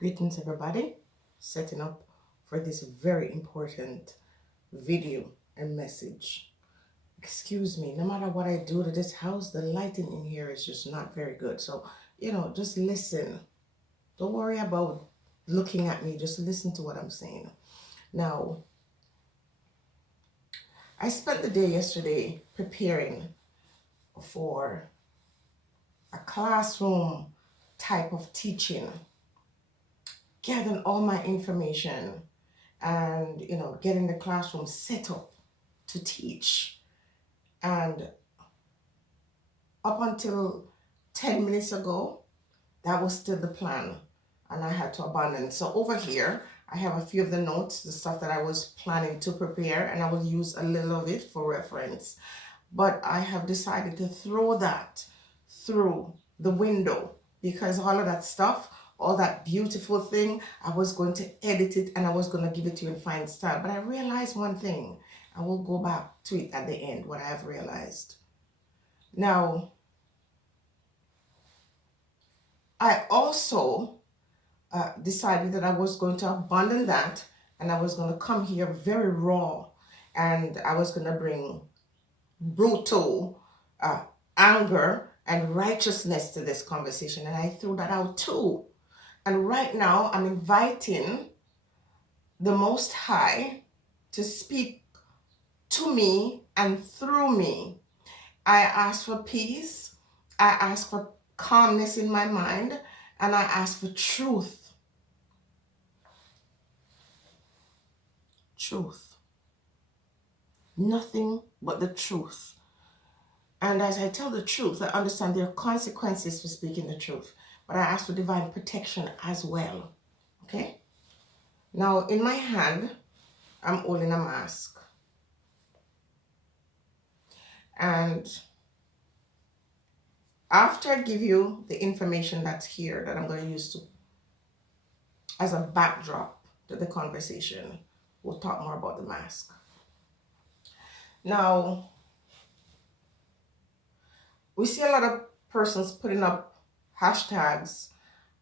Greetings everybody, setting up for this very important video and message. Excuse me, no matter what I do to this house, the lighting in here is just not very good. So, just listen. Don't worry about looking at me, just listen to what I'm saying. Now, I spent the day yesterday preparing for a classroom type of teaching, gathering all my information and getting the classroom set up to teach. And up until 10 minutes ago, that was still the plan, and I had to abandon. So over here I have a few of the notes, the stuff that I was planning to prepare, and I will use a little of it for reference. But I have decided to throw that through the window because all of that stuff, all that beautiful thing, I was going to edit it and I was going to give it to you in fine style. But I realized one thing. I will go back to it at the end, what I have realized. Now, I also decided that I was going to abandon that and I was going to come here very raw, and I was going to bring brutal anger and righteousness to this conversation, and I threw that out too. And right now I'm inviting the Most High to speak to me and through me. I ask for peace, I ask for calmness in my mind, and I ask for truth. Truth. Nothing but the truth. And as I tell the truth, I understand there are consequences for speaking the truth. But I ask for divine protection as well. Okay? Now, in my hand, I'm holding a mask. And after I give you the information that's here that I'm going to use as a backdrop to the conversation, we'll talk more about the mask. Now, we see a lot of persons putting up hashtags.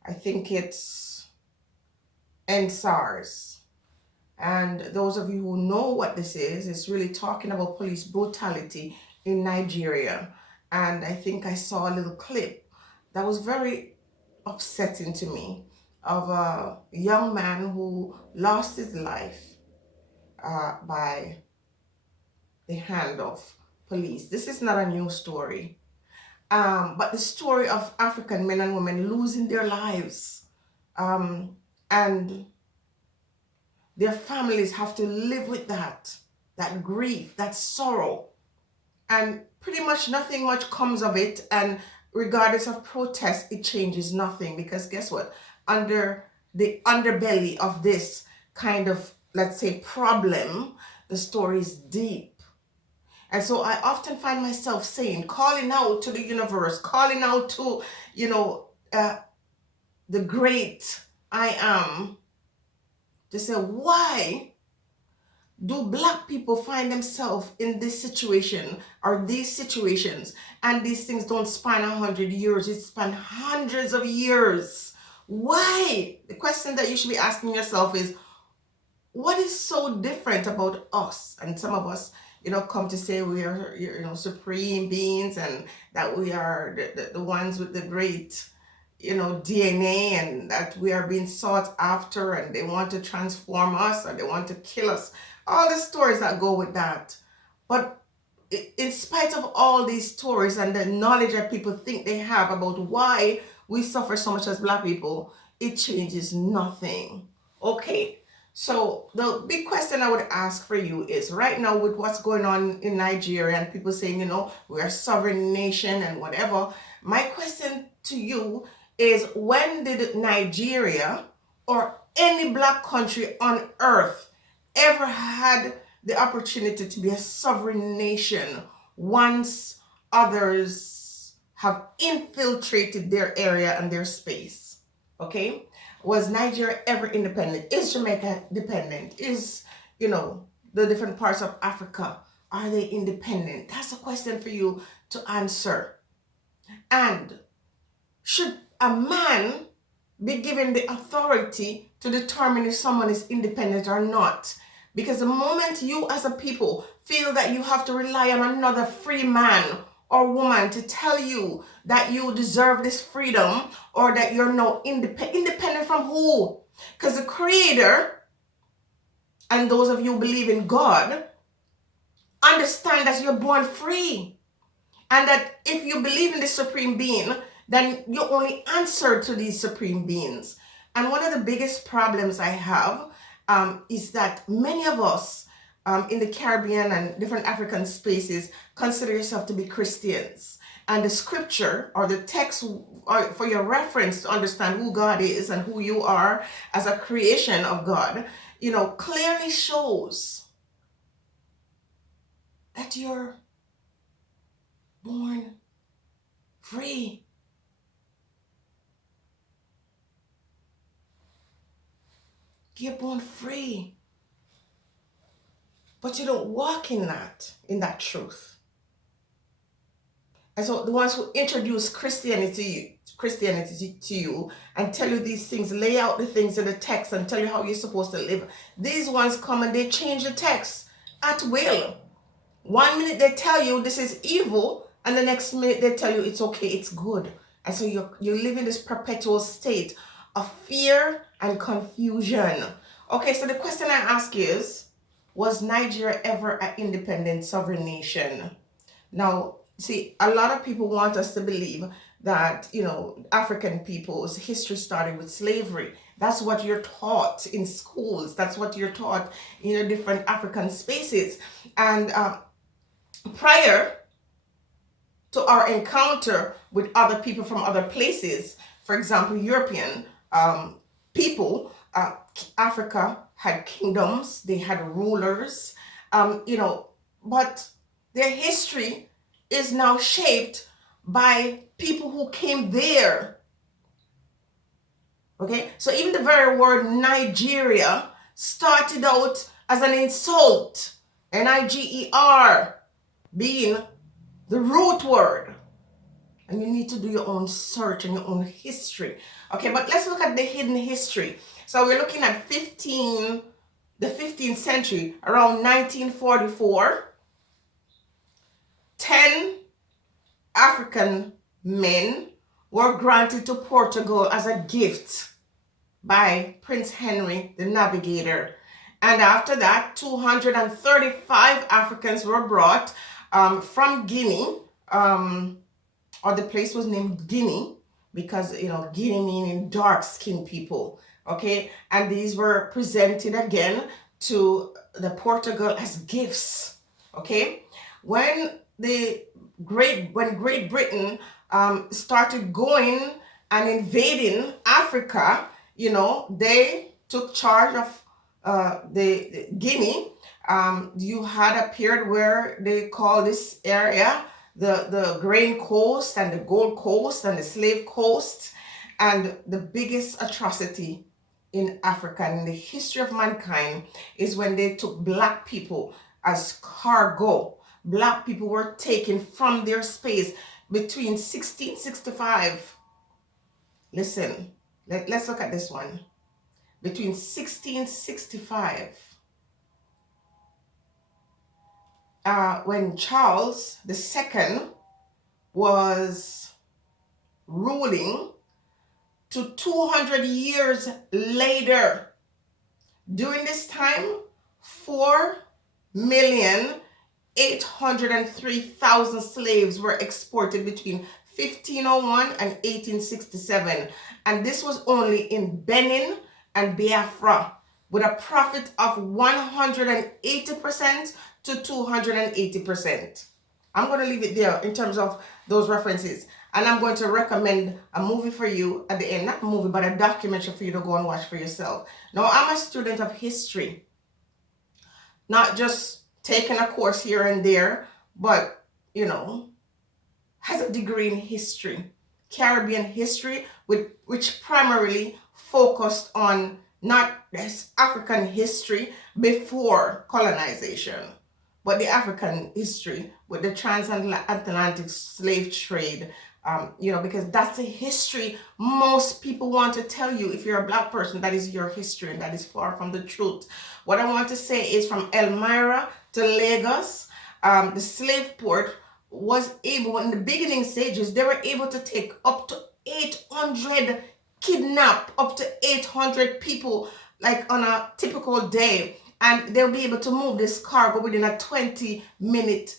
I think it's NSARS. And those of you who know what this is, it's really talking about police brutality in Nigeria. And I think I saw a little clip that was very upsetting to me of a young man who lost his life by the hand of police. This is not a new story, but the story of African men and women losing their lives, and their families have to live with that grief, that sorrow, and pretty much nothing much comes of it. And regardless of protest, it changes nothing, because guess what? Under the underbelly of this kind of, let's say, problem, the story is deep. And so I often find myself saying, calling out to the universe, calling out to, the great I am, to say, why do Black people find themselves in this situation or these situations? And these things don't span 100 years, it span hundreds of years. Why? The question that you should be asking yourself is, what is so different about us? And some of us, come to say we are, supreme beings, and that we are the ones with the great, DNA, and that we are being sought after, and they want to transform us, or they want to kill us. All the stories that go with that. But in spite of all these stories and the knowledge that people think they have about why we suffer so much as Black people, it changes nothing. Okay. So the big question I would ask for you is, right now with what's going on in Nigeria and people saying, we're a sovereign nation and whatever, my question to you is, when did Nigeria or any Black country on earth ever had the opportunity to be a sovereign nation once others have infiltrated their area and their space? Okay? Was Nigeria ever independent? Is Jamaica dependent? Is, the different parts of Africa, are they independent? That's a question for you to answer. And should a man be given the authority to determine if someone is independent or not. Because the moment you as a people feel that you have to rely on another free man or woman to tell you that you deserve this freedom or that you're no independent from who? Because the Creator and those of you who believe in God understand that you're born free. And that if you believe in the supreme being, then you only answer to these supreme beings. And one of the biggest problems I have is that many of us in the Caribbean and different African spaces consider yourself to be Christians. And the scripture or the text for your reference to understand who God is and who you are as a creation of God, clearly shows that you're born free. You're born free. But you don't walk in that truth. And so the ones who introduce Christianity to you and tell you these things, lay out the things in the text and tell you how you're supposed to live, these ones come and they change the text at will. 1 minute they tell you this is evil, and the next minute they tell you it's okay, it's good. And so you live in this perpetual state of fear and confusion. Okay, so the question I ask is, was Nigeria ever an independent sovereign nation? Now, see, a lot of people want us to believe that, African people's history started with slavery. That's what you're taught in schools. That's what you're taught in different African spaces. And prior to our encounter with other people from other places, for example, European people, Africa had kingdoms, they had rulers, but their history is now shaped by people who came there. Okay, so even the very word Nigeria started out as an insult, Niger being the root word. And you need to do your own search and your own history. Okay, but let's look at the hidden history. So we're looking at the 15th century, around 1944. 10 African men were granted to Portugal as a gift by Prince Henry the Navigator. And after that, 235 Africans were brought from Guinea, or the place was named Guinea because, Guinea meaning dark-skinned people, okay? And these were presented again to the Portugal as gifts, okay? When Great Britain started going and invading Africa, they took charge of the Guinea. You had a period where they call this area the Grain Coast and the Gold Coast and the Slave Coast. And the biggest atrocity in Africa and in the history of mankind is when they took black people as cargo. Black people were taken from their space between 1665. Listen, let's look at this one. Between 1665, when Charles II was ruling, to 200 years later. During this time, 4,803,000 slaves were exported between 1501 and 1867. And this was only in Benin and Biafra, with a profit of 180% to 280%. I'm going to leave it there in terms of those references. And I'm going to recommend a movie for you at the end. Not a movie, but a documentary for you to go and watch for yourself. Now, I'm a student of history. Not just taking a course here and there, but, has a degree in history. Caribbean history, which primarily focused on not African history before colonization, but the African history with the transatlantic slave trade, because that's the history most people want to tell you. If you're a black person, that is your history, and that is far from the truth. What I want to say is, from Elmira to Lagos, the slave port was able, in the beginning stages, they were able to take up to 800, kidnap up to 800 people, like on a typical day, and they'll be able to move this cargo within a 20-minute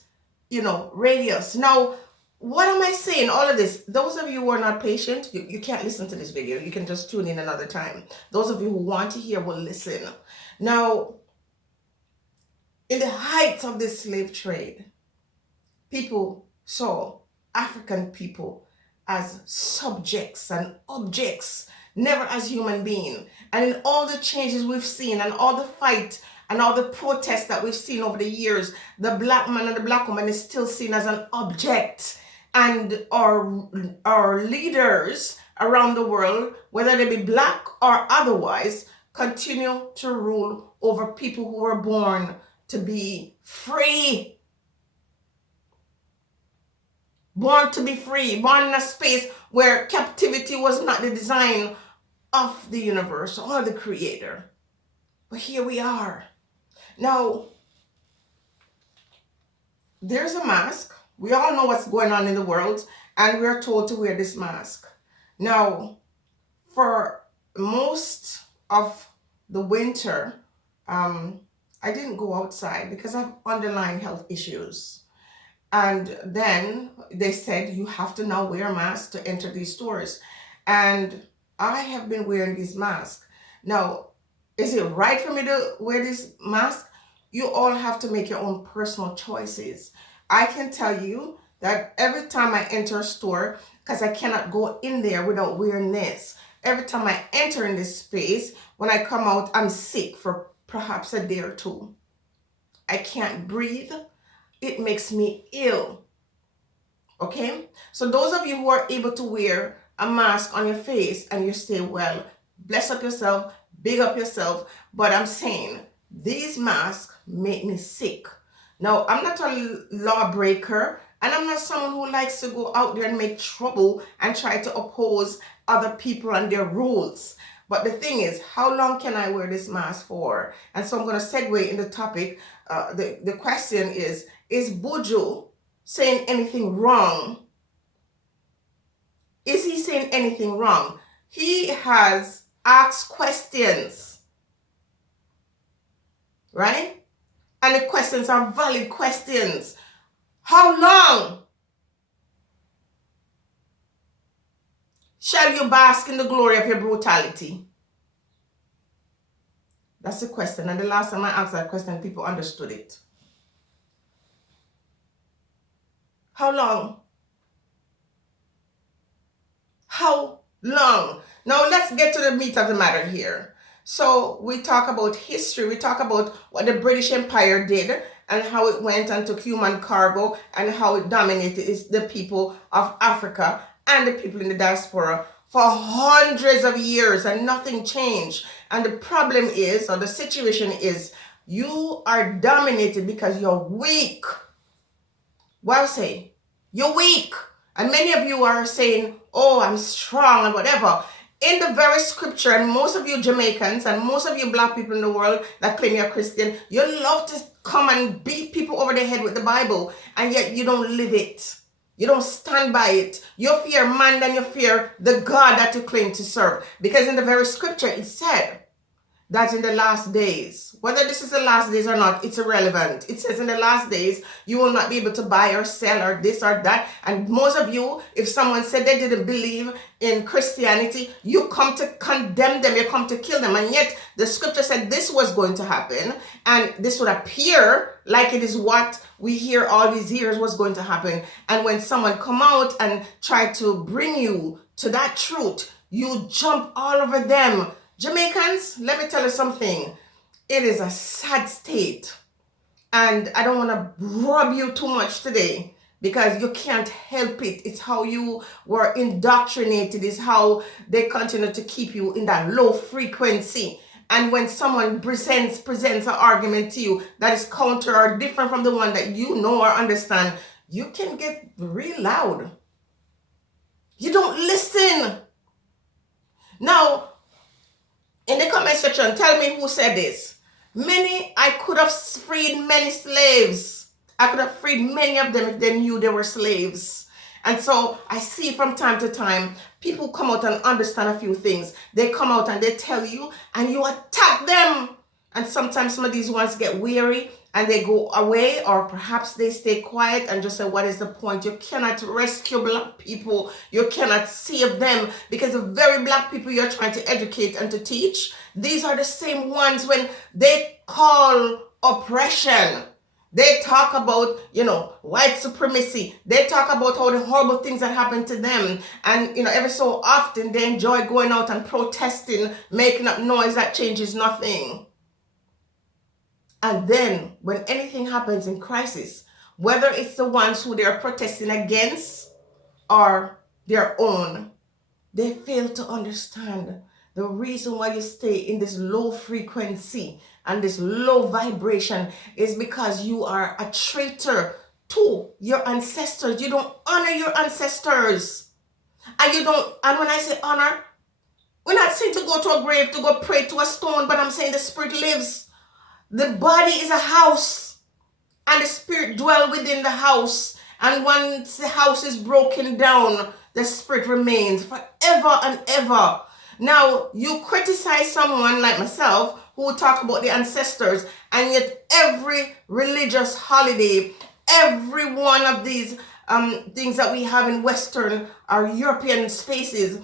radius. Now, what am I saying? All of this, those of you who are not patient, you can't listen to this video. You can just tune in another time. Those of you who want to hear will listen. Now, in the height of this slave trade, people saw African people as subjects and objects, never as human beings. And in all the changes we've seen, and all the fight and all the protests that we've seen over the years, the black man and the black woman is still seen as an object. And our leaders around the world, whether they be black or otherwise, continue to rule over people who were born to be free. Born to be free, born in a space where captivity was not the design of the universe or the creator. But here we are. Now, there's a mask. We all know what's going on in the world, and we're told to wear this mask. Now, for most of the winter, I didn't go outside because I have underlying health issues. And then they said, you have to now wear a mask to enter these stores. And I have been wearing these masks. Now, is it right for me to wear this mask? You all have to make your own personal choices. I can tell you that every time I enter a store, because I cannot go in there without wearing this, every time I enter in this space, when I come out, I'm sick for perhaps a day or two. I can't breathe. It makes me ill. Okay? So those of you who are able to wear a mask on your face and you stay well, bless up yourself, big up yourself. But I'm saying these masks make me sick. Now, I'm not a lawbreaker, and I'm not someone who likes to go out there and make trouble and try to oppose other people and their rules. But the thing is, how long can I wear this mask for? And so I'm going to segue in the topic. The question is Buju saying anything wrong? Is he saying anything wrong? He has asked questions, right? And the questions are valid questions. How long shall you bask in the glory of your brutality? That's the question. And the last time I asked that question, people understood it. How long? How long? Now let's get to the meat of the matter here. So we talk about history. We talk about what the British Empire did and how it went and took human cargo and how it dominated the people of Africa and the people in the diaspora for hundreds of years, and nothing changed. And the problem is, or the situation is, you are dominated because you're weak. Well, say, you're weak. And many of you are saying, oh, I'm strong and whatever. In the very scripture, and most of you Jamaicans and most of you black people in the world that claim you're Christian, you love to come and beat people over the head with the Bible, and yet you don't live it. You don't stand by it. You fear man than you fear the God that you claim to serve. Because in the very scripture, it said that in the last days, whether this is the last days or not, it's irrelevant. It says in the last days, you will not be able to buy or sell or this or that. And most of you, if someone said they didn't believe in Christianity, you come to condemn them, you come to kill them. And yet the scripture said this was going to happen, and this would appear like it is what we hear all these years was going to happen. And when someone come out and try to bring you to that truth, you jump all over them. Jamaicans, let me tell you something. It is a sad state. And I don't want to rub you too much today because you can't help it. It's how you were indoctrinated. It's how they continue to keep you in that low frequency. And when someone presents an argument to you that is counter or different from the one that you know or understand, you can get real loud. You don't listen. Now, in the comment section, tell me who said this. I could have freed many slaves. I could have freed many of them if they knew they were slaves. And so I see from time to time, people come out and understand a few things. They come out and they tell you, and you attack them. And sometimes some of these ones get weary and they go away, or perhaps they stay quiet and just say, what is the point? You cannot rescue black people. You cannot save them, because the very black people you're trying to educate and to teach, these are the same ones when they call oppression. They talk about, white supremacy. They talk about all the horrible things that happen to them. And, every so often they enjoy going out and protesting, making up noise that changes nothing. And then when anything happens in crisis, whether it's the ones who they're protesting against or their own, they fail to understand the reason why you stay in this low frequency and this low vibration is because you are a traitor to your ancestors. You don't honor your ancestors. And when I say honor, we're not saying to go to a grave to go pray to a stone, but I'm saying the spirit lives. The body is a house, and the spirit dwells within the house. And once the house is broken down, the spirit remains forever and ever. Now, you criticize someone like myself who talk about the ancestors, and yet every religious holiday, every one of these things that we have in Western or European spaces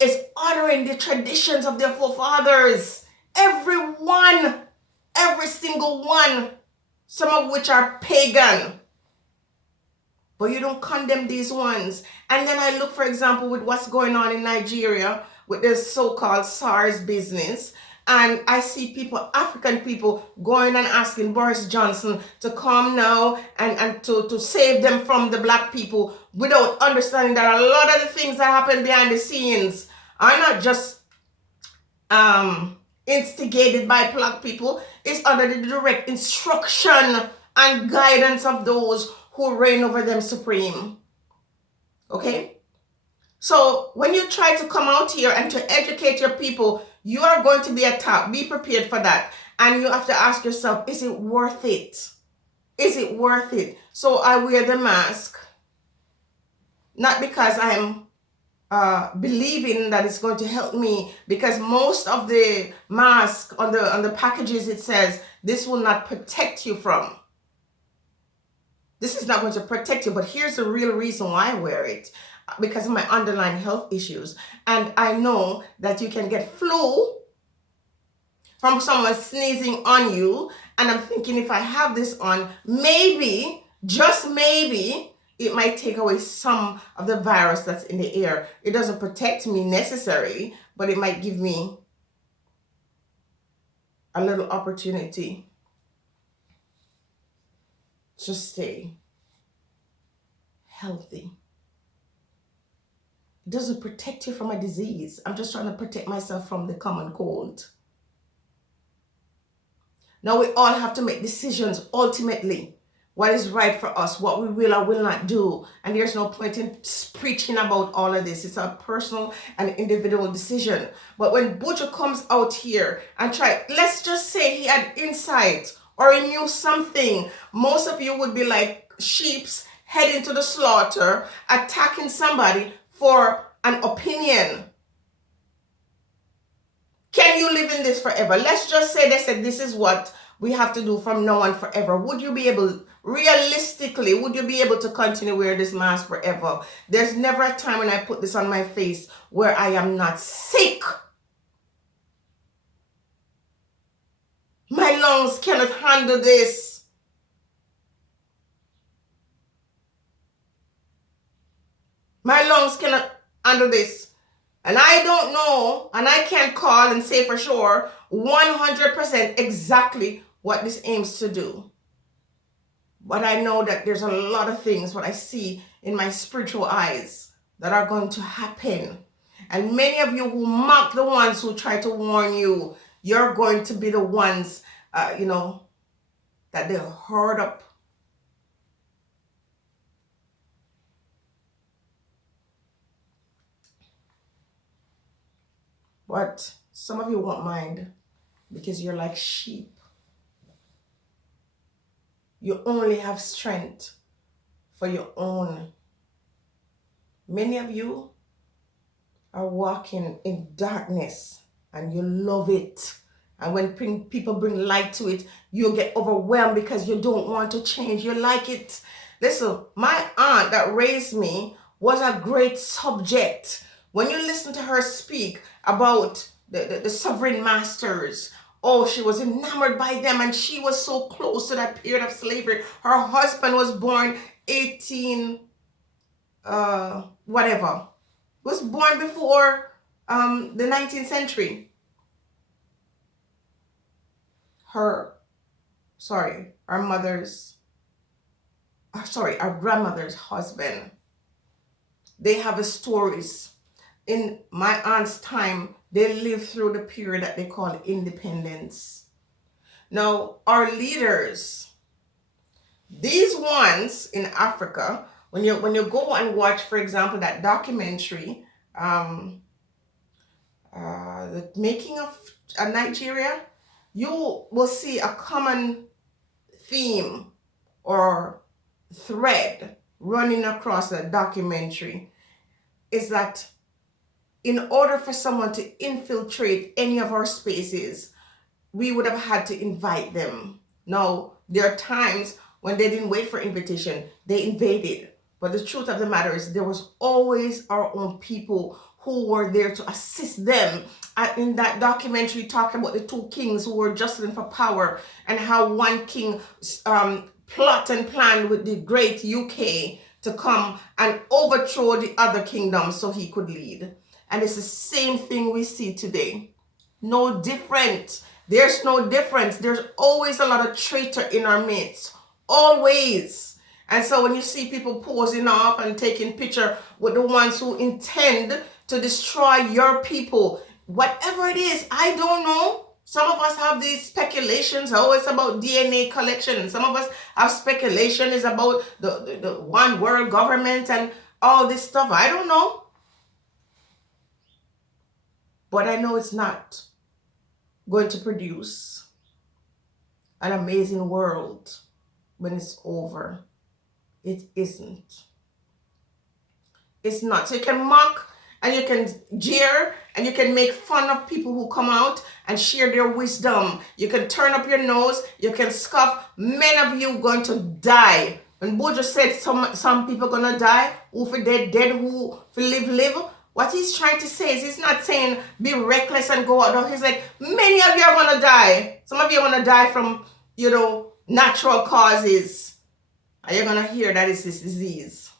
is honoring the traditions of their forefathers. Every single one, some of which are pagan. But you don't condemn these ones. And then I look, for example, with what's going on in Nigeria with this so-called SARS business. And I see people, African people, going and asking Boris Johnson to come now and to save them from the black people, without understanding that a lot of the things that happen behind the scenes are not just instigated by black people. It's under the direct instruction and guidance of those who reign over them supreme. Okay? So when you try to come out here and to educate your people, you are going to be attacked. Be prepared for that. And you have to ask yourself, is it worth it? Is it worth it? So I wear the mask, not because I'm believing that it's going to help me, because most of the mask on the packages, it says this will not protect you from. This is not going to protect you, but here's the real reason why I wear it. Because of my underlying health issues. And I know that you can get flu from someone sneezing on you. And I'm thinking, if I have this on, maybe, just maybe, it might take away some of the virus that's in the air. It doesn't protect me necessarily, but it might give me a little opportunity to stay healthy. It doesn't protect you from a disease. I'm just trying to protect myself from the common cold. Now we all have to make decisions ultimately. What is right for us, what we will or will not do. And there's no point in preaching about all of this. It's a personal and individual decision. But when Buju comes out here and let's just say he had insight or he knew something, most of you would be like sheeps heading to the slaughter, attacking somebody for an opinion. Can you live in this forever? Let's just say they said this is what we have to do from now on forever. Would you be able, realistically, would you be able to continue wearing this mask forever? There's never a time when I put this on my face where I am not sick. My lungs cannot handle this. My lungs cannot handle this. And I don't know, and I can't call and say for sure 100% exactly what this aims to do. But I know that there's a lot of things, what I see in my spiritual eyes, that are going to happen. And many of you who mock the ones who try to warn you, you're going to be the ones, that they'll herd up. But some of you won't mind because you're like sheep. You only have strength for your own. Many of you are walking in darkness and you love it. And when people bring light to it, you get overwhelmed because you don't want to change. You like it. Listen, my aunt that raised me was a great subject. When you listen to her speak about the sovereign masters, oh, she was enamored by them and she was so close to that period of slavery. Her husband was born 18, whatever. Was born before the 19th century. Our grandmother's husband. They have the stories. In my aunt's time, they lived through the period that they call independence. Now, our leaders, these ones in Africa, when you go and watch, for example, that documentary, the making of Nigeria, you will see a common theme or thread running across the documentary is that in order for someone to infiltrate any of our spaces, we would have had to invite them. Now, there are times when they didn't wait for invitation, they invaded. But the truth of the matter is there was always our own people who were there to assist them. In that documentary, talked about the two kings who were jostling for power and how one king plot and planned with the great UK to come and overthrow the other kingdom so he could lead. And it's the same thing we see today. No different. There's no difference. There's always a lot of traitor in our midst. Always. And so when you see people posing off and taking picture with the ones who intend to destroy your people, whatever it is, I don't know. Some of us have these speculations. Oh, it's about DNA collection. And some of us have speculation is about the one world government and all this stuff. I don't know. But I know it's not going to produce an amazing world when it's over. It isn't. It's not. So you can mock and you can jeer and you can make fun of people who come out and share their wisdom. You can turn up your nose. You can scoff. Many of you going to die. When Buju said some people going to die, who for dead, who for live. What he's trying to say is he's not saying be reckless and go out. No, he's like, many of you are going to die. Some of you are going to die from, natural causes. And you're going to hear that it's this disease.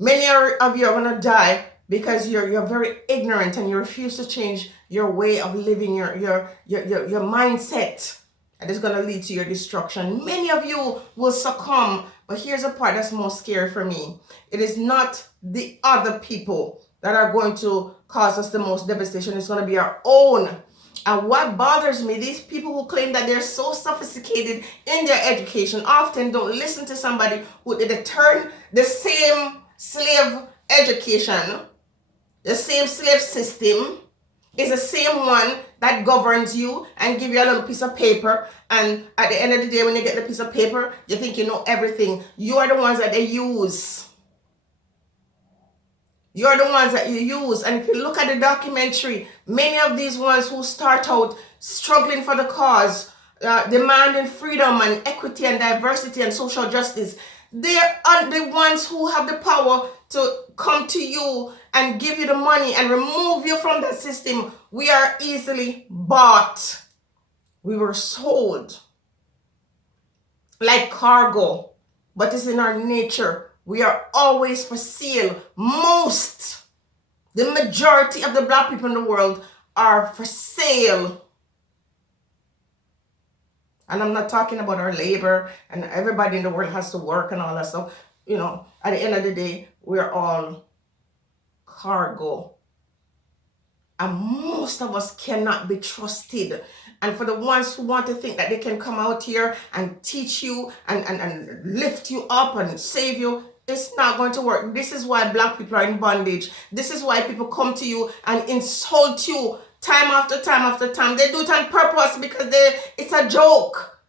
Many of you are going to die because you're very ignorant and you refuse to change your way of living, your mindset. And it's going to lead to your destruction. Many of you will succumb. But here's the part that's most scary for me. It is not the other people that are going to cause us the most devastation. It's going to be our own. And what bothers me, these people who claim that they're so sophisticated in their education often don't listen to somebody who did turn the same slave education, the same slave system, is the same one that governs you and give you a little piece of paper. And at the end of the day, when you get the piece of paper, you think you know everything. You are the ones that they use. You're the ones that you use. And if you look at the documentary, many of these ones who start out struggling for the cause, demanding freedom and equity and diversity and social justice, they are the ones who have the power to come to you and give you the money and remove you from that system. We are easily bought. We were sold like cargo, but it's in our nature. We are always for sale. The majority of the black people in the world are for sale. And I'm not talking about our labor and everybody in the world has to work and all that stuff. At the end of the day, we're all cargo. And most of us cannot be trusted. And for the ones who want to think that they can come out here and teach you and lift you up and save you, It's not going to work. This is why black people are in bondage. This is why people come to you and insult you time after time after time. They do it on purpose because it's a joke.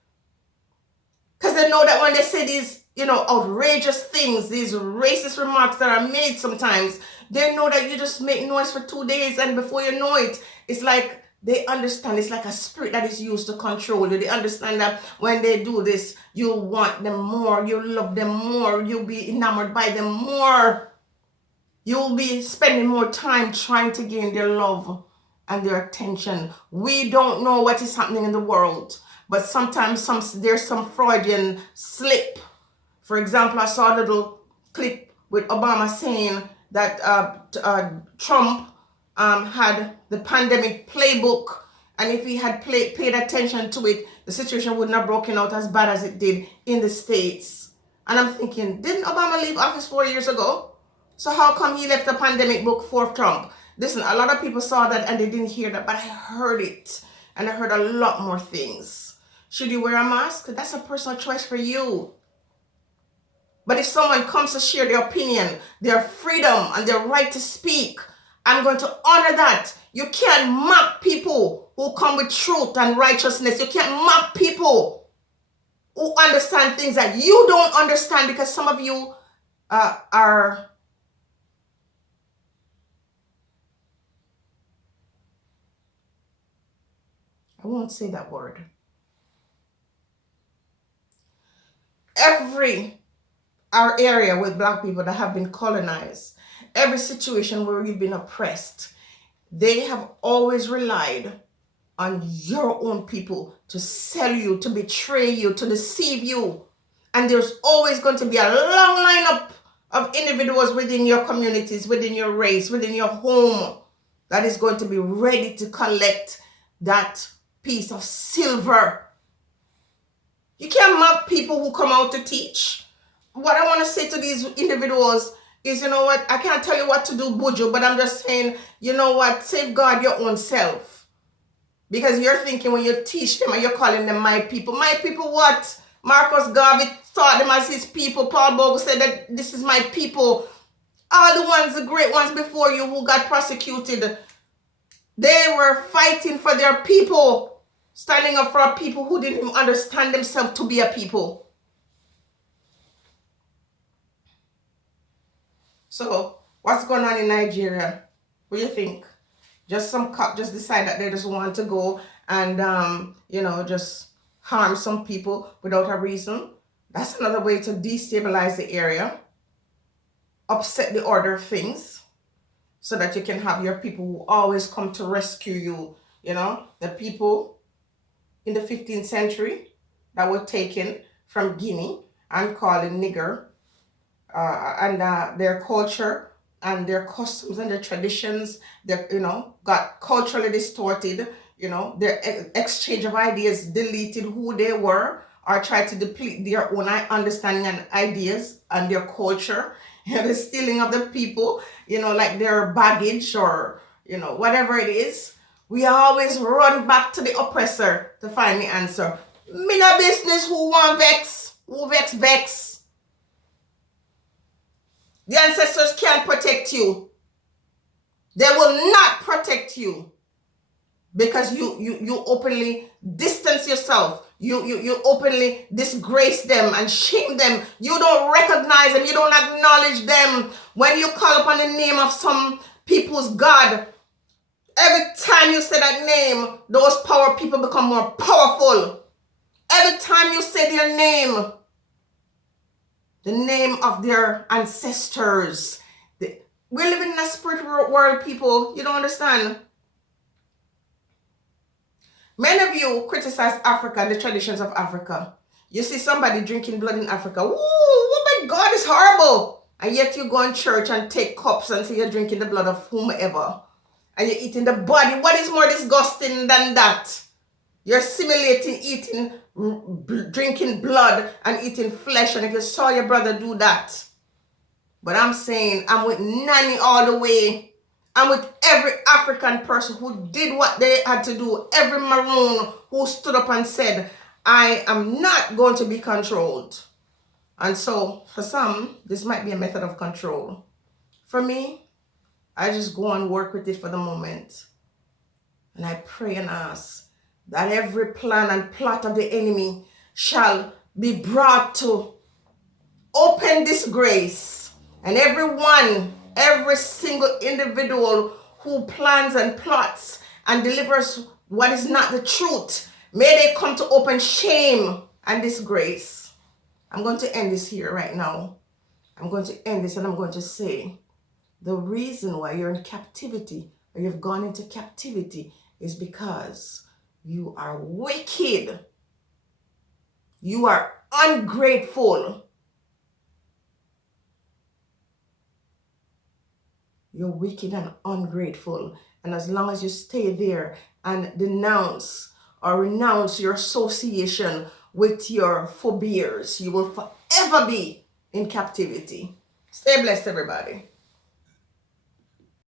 Because they know that when they say these, outrageous things, these racist remarks that are made sometimes, they know that you just make noise for 2 days, and before you know it, it's like they understand. It's like a spirit that is used to control you. They understand that when they do this, you want them more, you love them more, you'll be enamored by them more. You'll be spending more time trying to gain their love and their attention. We don't know what is happening in the world, but sometimes there's some Freudian slip. For example, I saw a little clip with Obama saying that Trump had the pandemic playbook, and if he had paid attention to it, the situation wouldn't have broken out as bad as it did in the States. And I'm thinking, didn't Obama leave office 4 years ago? So how come he left the pandemic book for Trump? Listen, a lot of people saw that and they didn't hear that, but I heard it, and I heard a lot more things. Should you wear a mask? That's a personal choice for you. But if someone comes to share their opinion, their freedom and their right to speak, I'm going to honor that. You can't mock people who come with truth and righteousness. You can't mock people who understand things that you don't understand, because some of you are... I won't say that word. Our area with black people that have been colonized, every situation where we've been oppressed, they have always relied on your own people to sell you, to betray you, to deceive you. And there's always going to be a long lineup of individuals within your communities, within your race, within your home, that is going to be ready to collect that piece of silver. You can't mock people who come out to teach. What I want to say to these individuals is, you know what, I can't tell you what to do, Buju, but I'm just saying, you know what, safeguard your own self. Because you're thinking when you teach them and you're calling them my people. My people what? Marcus Garvey taught them as his people. Paul Bogle said that this is my people. All the ones, the great ones before you who got prosecuted, they were fighting for their people, standing up for people who didn't even understand themselves to be a people. So, what's going on in Nigeria? What do you think? Just some cop just decide that they just want to go and, just harm some people without a reason. That's another way to destabilize the area, upset the order of things, so that you can have your people who always come to rescue you. The people in the 15th century that were taken from Guinea and called a nigger, and their culture and their customs and their traditions, got culturally distorted. Their exchange of ideas deleted who they were or tried to deplete their own understanding and ideas and their culture. The stealing of the people, like their baggage or, whatever it is. We always run back to the oppressor to find the answer. Me no business who want vex, who vex. The ancestors can't protect you. They will not protect you because you openly distance yourself. You openly disgrace them and shame them. You don't recognize them. You don't acknowledge them. When you call upon the name of some people's God, every time you say that name, those power people become more powerful. Every time you say their name, the name of their ancestors. We're living in a spiritual world, people. You don't understand. Many of you criticize Africa and the traditions of Africa. You see somebody drinking blood in Africa. Ooh, oh my God, it's horrible. And yet you go in church and take cups and say you're drinking the blood of whomever. And you're eating the body. What is more disgusting than that? You're simulating drinking blood and eating flesh. And if you saw your brother do that. But I'm saying I'm with Nanny all the way. I'm with every African person who did what they had to do. Every Maroon who stood up and said, I am not going to be controlled. And so for some, this might be a method of control. For me, I just go and work with it for the moment. And I pray and ask that every plan and plot of the enemy shall be brought to open disgrace. And every single individual who plans and plots and delivers what is not the truth, may they come to open shame and disgrace. I'm going to end this here right now. I'm going to end this and I'm going to say the reason why you're in captivity or you've gone into captivity is because you are wicked. You are ungrateful. You're wicked and ungrateful. And as long as you stay there and denounce or renounce your association with your forebears, you will forever be in captivity. Stay blessed, everybody.